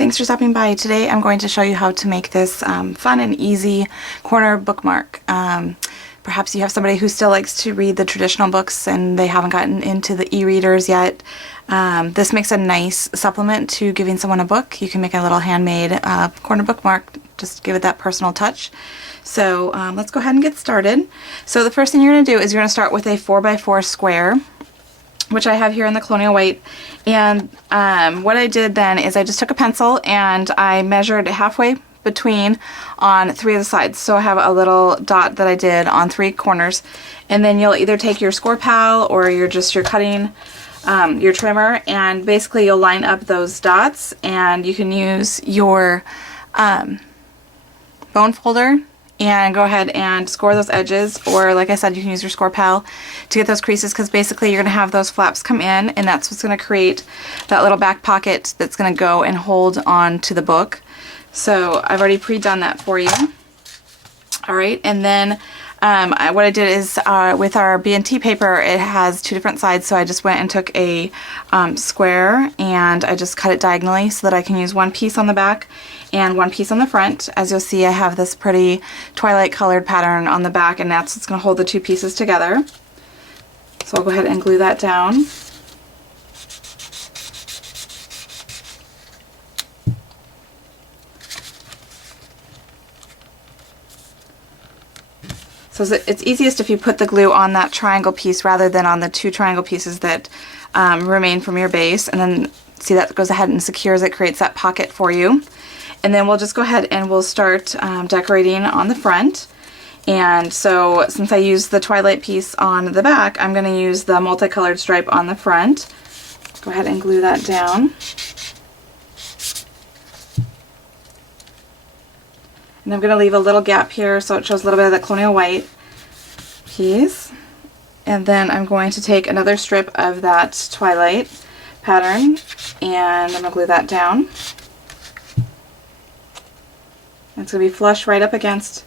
thanks for stopping by. Today I'm going to show you how to make this fun and easy corner bookmark. Perhaps you have somebody who still likes to read the traditional books and they haven't gotten into the e-readers yet. This makes a nice supplement to giving someone a book. You can make a little handmade corner bookmark, just give it that personal touch. So let's go ahead and get started. So the first thing you're going to do is you're going to start with a 4x4 square, which I have here in the Colonial White. And what I did then is I just took a pencil and I measured halfway between on 3 of the sides. So I have a little dot that I did on 3 corners. And then you'll either take your score pal or your cutting, your trimmer, and basically you'll line up those dots, and you can use your bone folder and go ahead and score those edges, or like I said, you can use your score pal to get those creases, because basically you're going to have those flaps come in, and that's what's going to create that little back pocket that's going to go and hold on to the book. So I've already pre-done that for you. Alright, and then what I did is with our B&T paper, it has 2 different sides, so I just went and took a square and I just cut it diagonally so that I can use one piece on the back and one piece on the front. As you'll see, I have this pretty twilight colored pattern on the back, and that's what's going to hold the 2 pieces together. So I'll go ahead and glue that down. So it's easiest if you put the glue on that triangle piece rather than on the 2 triangle pieces that remain from your base. And then see, that goes ahead and secures it, creates that pocket for you. And then we'll just go ahead and we'll start decorating on the front. And so since I used the twilight piece on the back, I'm going to use the multicolored stripe on the front. Go ahead and glue that down. And I'm going to leave a little gap here so it shows a little bit of the Colonial White piece. And then I'm going to take another strip of that twilight pattern and I'm going to glue that down. It's going to be flush right up against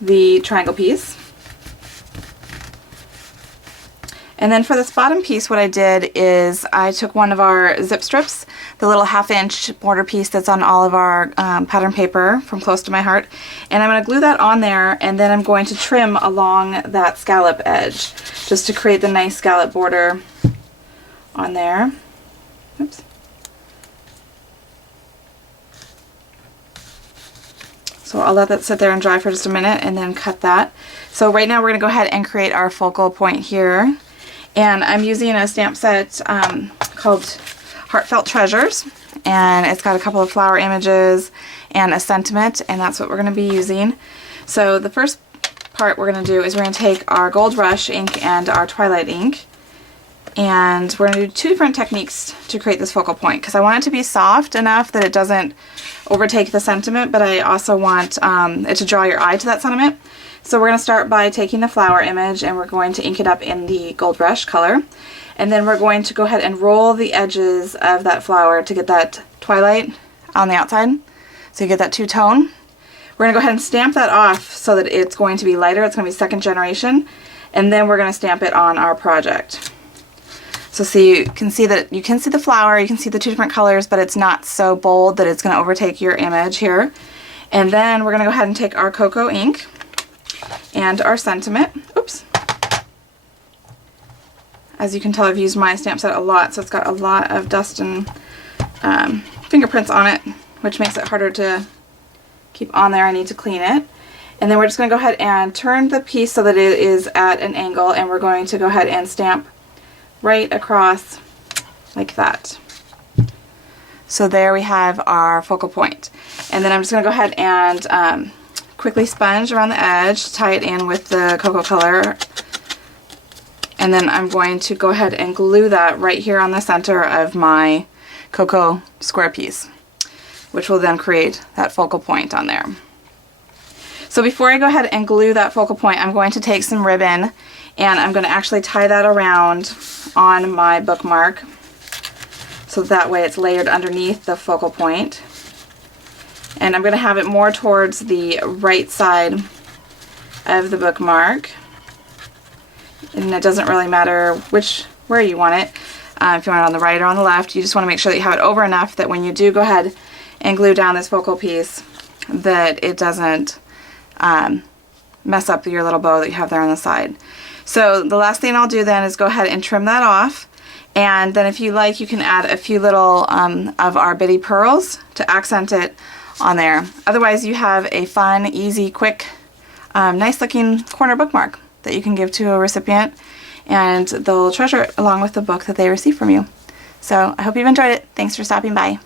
the triangle piece. And then for this bottom piece, what I did is I took one of our zip strips, the little 1/2-inch border piece that's on all of our pattern paper from Close to My Heart, and I'm going to glue that on there, and then I'm going to trim along that scallop edge just to create the nice scallop border on there. Oops. So I'll let that sit there and dry for just a minute and then cut that. So right now we're going to go ahead and create our focal point here. And I'm using a stamp set called Heartfelt Treasures, and it's got a couple of flower images and a sentiment, and that's what we're going to be using. So the first part we're going to do is we're going to take our Gold Rush ink and our Twilight ink, and we're going to do 2 different techniques to create this focal point, because I want it to be soft enough that it doesn't overtake the sentiment, but I also want it to draw your eye to that sentiment. So we're going to start by taking the flower image and we're going to ink it up in the Gold Rush color. And then we're going to go ahead and roll the edges of that flower to get that twilight on the outside. So you get that 2-tone. We're going to go ahead and stamp that off so that it's going to be lighter. It's going to be 2nd generation. And then we're going to stamp it on our project. So see, you can see the flower, you can see the 2 different colors, but it's not so bold that it's going to overtake your image here. And then we're going to go ahead and take our cocoa ink and our sentiment. Oops. As you can tell, I've used my stamp set a lot, so it's got a lot of dust and fingerprints on it, which makes it harder to keep on there. I need to clean it. And then we're just going to go ahead and turn the piece so that it is at an angle, and we're going to go ahead and stamp right across like that. So there we have our focal point. And then I'm just going to go ahead and quickly sponge around the edge, tie it in with the cocoa color, and then I'm going to go ahead and glue that right here on the center of my cocoa square piece, which will then create that focal point on there. So before I go ahead and glue that focal point, I'm going to take some ribbon and I'm going to actually tie that around on my bookmark so that way it's layered underneath the focal point. And I'm going to have it more towards the right side of the bookmark. And it doesn't really matter where you want it. If you want it on the right or on the left, you just want to make sure that you have it over enough that when you do go ahead and glue down this focal piece that it doesn't mess up your little bow that you have there on the side. So the last thing I'll do then is go ahead and trim that off, and then if you like, you can add a few little of our bitty pearls to accent it on there. Otherwise, you have a fun, easy, quick, nice looking corner bookmark that you can give to a recipient, and they'll treasure it along with the book that they receive from you. So I hope you've enjoyed it. Thanks for stopping by.